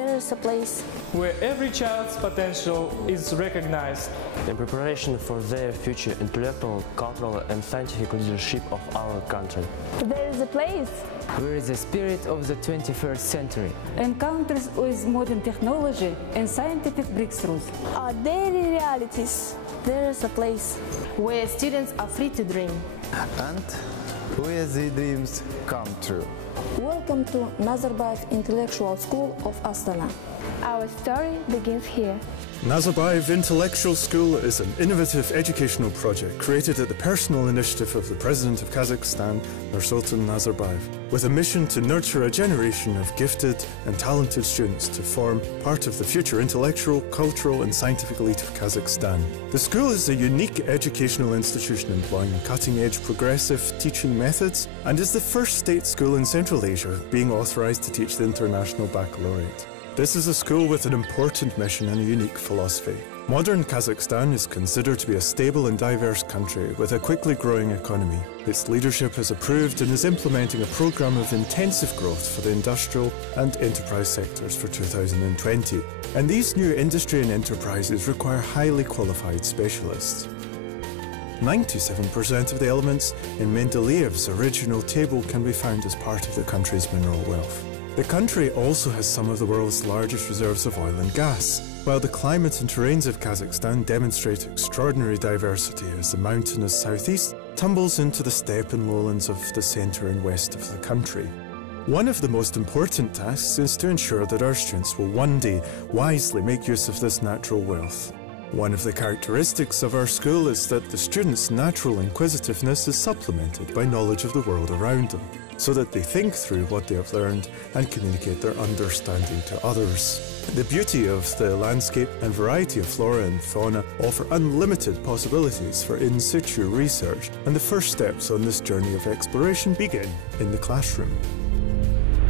There is a place where every child's potential is recognized. In preparation for their future intellectual, cultural and scientific leadership of our country. There is a place where the spirit of the 21st century encounters with modern technology and scientific breakthroughs are daily realities. There is a place where students are free to dream and where their dreams come true. Welcome to Nazarbayev Intellectual School of Astana. Our story begins here. Nazarbayev Intellectual School is an innovative educational project created at the personal initiative of the President of Kazakhstan, Nursultan Nazarbayev, with a mission to nurture a generation of gifted and talented students to form part of the future intellectual, cultural and scientific elite of Kazakhstan. The school is a unique educational institution employing cutting-edge progressive teaching methods and is the first state school in Central Asia being authorized to teach the International Baccalaureate. This is a school with an important mission and a unique philosophy. Modern Kazakhstan is considered to be a stable and diverse country with a quickly growing economy. Its leadership has approved and is implementing a program of intensive growth for the industrial and enterprise sectors for 2020. And these new industry and enterprises require highly qualified specialists. 97% of the elements in Mendeleev's original table can be found as part of the country's mineral wealth. The country also has some of the world's largest reserves of oil and gas, while the climate and terrains of Kazakhstan demonstrate extraordinary diversity as the mountainous southeast tumbles into the steppe and lowlands of the centre and west of the country. One of the most important tasks is to ensure that our students will one day wisely make use of this natural wealth. One of the characteristics of our school is that the students' natural inquisitiveness is supplemented by knowledge of the world around them, so that they think through what they have learned and communicate their understanding to others. The beauty of the landscape and variety of flora and fauna offer unlimited possibilities for in situ research, and the first steps on this journey of exploration begin in the classroom.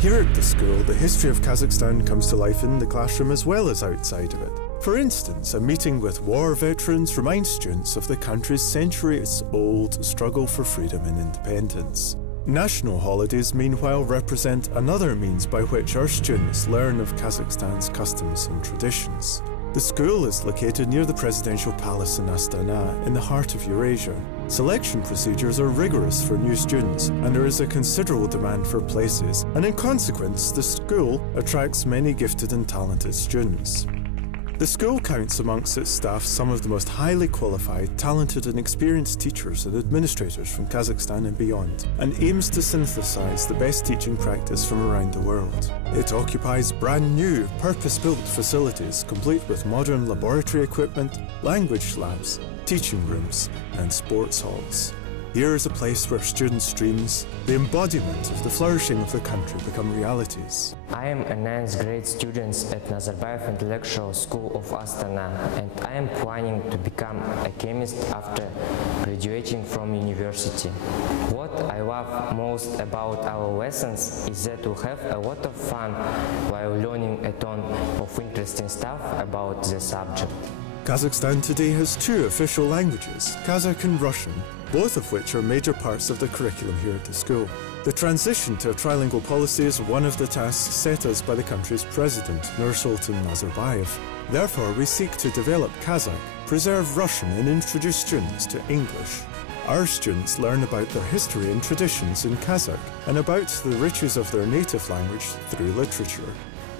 Here at the school, the history of Kazakhstan comes to life in the classroom as well as outside of it. For instance, a meeting with war veterans reminds students of the country's centuries-old struggle for freedom and independence. National holidays, meanwhile, represent another means by which our students learn of Kazakhstan's customs and traditions. The school is located near the presidential palace in Astana, in the heart of Eurasia. Selection procedures are rigorous for new students, and there is a considerable demand for places, and in consequence, the school attracts many gifted and talented students. The school counts amongst its staff some of the most highly qualified, talented and experienced teachers and administrators from Kazakhstan and beyond, and aims to synthesize the best teaching practice from around the world. It occupies brand new, purpose-built facilities complete with modern laboratory equipment, language labs, teaching rooms and sports halls. Here is a place where students' dreams, the embodiment of the flourishing of the country, become realities. I am a 9th grade student at Nazarbayev Intellectual School of Astana, and I am planning to become a chemist after graduating from university. What I love most about our lessons is that we have a lot of fun while learning a ton of interesting stuff about the subject. Kazakhstan today has two official languages, Kazakh and Russian, both of which are major parts of the curriculum here at the school. The transition to a trilingual policy is one of the tasks set us by the country's president, Nursultan Nazarbayev. Therefore, we seek to develop Kazakh, preserve Russian and introduce students to English. Our students learn about their history and traditions in Kazakh and about the riches of their native language through literature.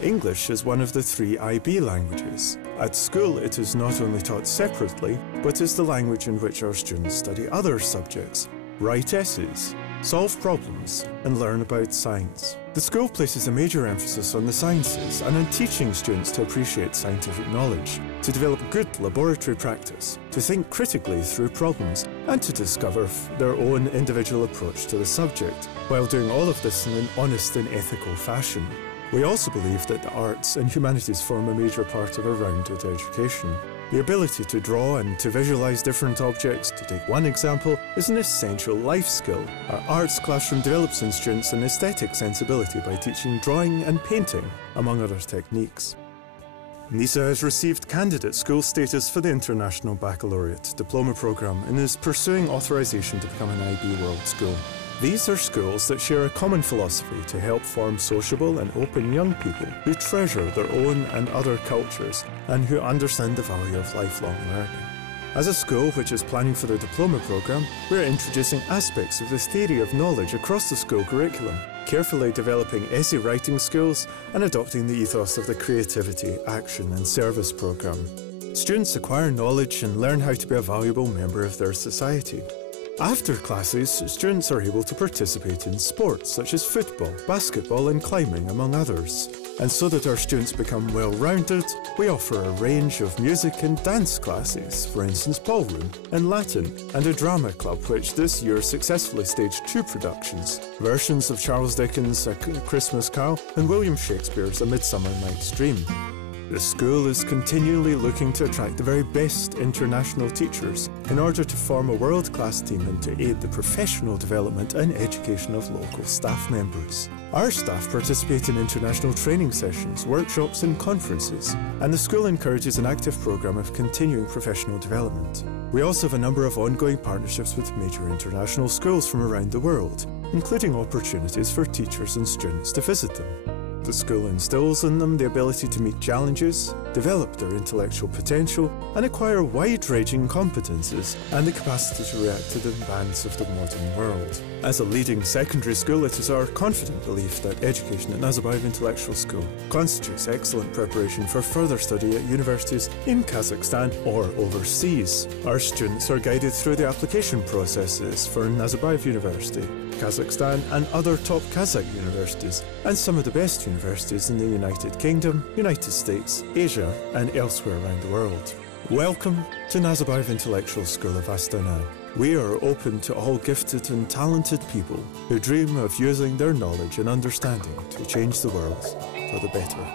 English is one of the 3 IB languages. At school, it is not only taught separately, but is the language in which our students study other subjects, write essays, solve problems, and learn about science. The school places a major emphasis on the sciences and on teaching students to appreciate scientific knowledge, to develop good laboratory practice, to think critically through problems, and to discover their own individual approach to the subject, while doing all of this in an honest and ethical fashion. We also believe that the arts and humanities form a major part of a rounded education. The ability to draw and to visualize different objects, to take one example, is an essential life skill. Our arts classroom develops in students an aesthetic sensibility by teaching drawing and painting, among other techniques. Nisa has received candidate school status for the International Baccalaureate diploma programme and is pursuing authorization to become an IB World School. These are schools that share a common philosophy to help form sociable and open young people who treasure their own and other cultures and who understand the value of lifelong learning. As a school which is planning for their diploma programme, we're introducing aspects of the theory of knowledge across the school curriculum, carefully developing essay writing skills and adopting the ethos of the Creativity, Action and Service programme. Students acquire knowledge and learn how to be a valuable member of their society. After classes, students are able to participate in sports such as football, basketball and climbing, among others. And so that our students become well-rounded, we offer a range of music and dance classes, for instance ballroom and Latin, and a drama club which this year successfully staged 2 productions, versions of Charles Dickens' A Christmas Carol and William Shakespeare's A Midsummer Night's Dream. The school is continually looking to attract the very best international teachers in order to form a world-class team and to aid the professional development and education of local staff members. Our staff participate in international training sessions, workshops and conferences, and the school encourages an active programme of continuing professional development. We also have a number of ongoing partnerships with major international schools from around the world, including opportunities for teachers and students to visit them. The school instills in them the ability to meet challenges, develop their intellectual potential, and acquire wide-ranging competences and the capacity to react to the demands of the modern world. As a leading secondary school, it is our confident belief that education at Nazarbayev Intellectual School constitutes excellent preparation for further study at universities in Kazakhstan or overseas. Our students are guided through the application processes for Nazarbayev University, Kazakhstan and other top Kazakh universities, and some of the best universities in the United Kingdom, United States, Asia and elsewhere around the world. Welcome to Nazarbayev Intellectual School of Astana. We are open to all gifted and talented people who dream of using their knowledge and understanding to change the world for the better.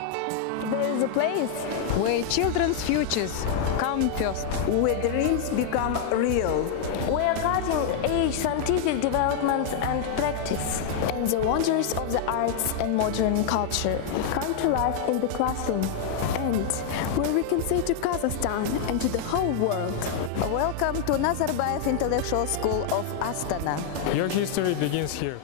There is a place where children's futures come first. Where dreams become real. Where cutting-edge scientific development and practice. and the wonders of the arts and modern culture come to life in the classroom. And where we can say to Kazakhstan and to the whole world, welcome to Nazarbayev Intellectual School of Astana. Your history begins here.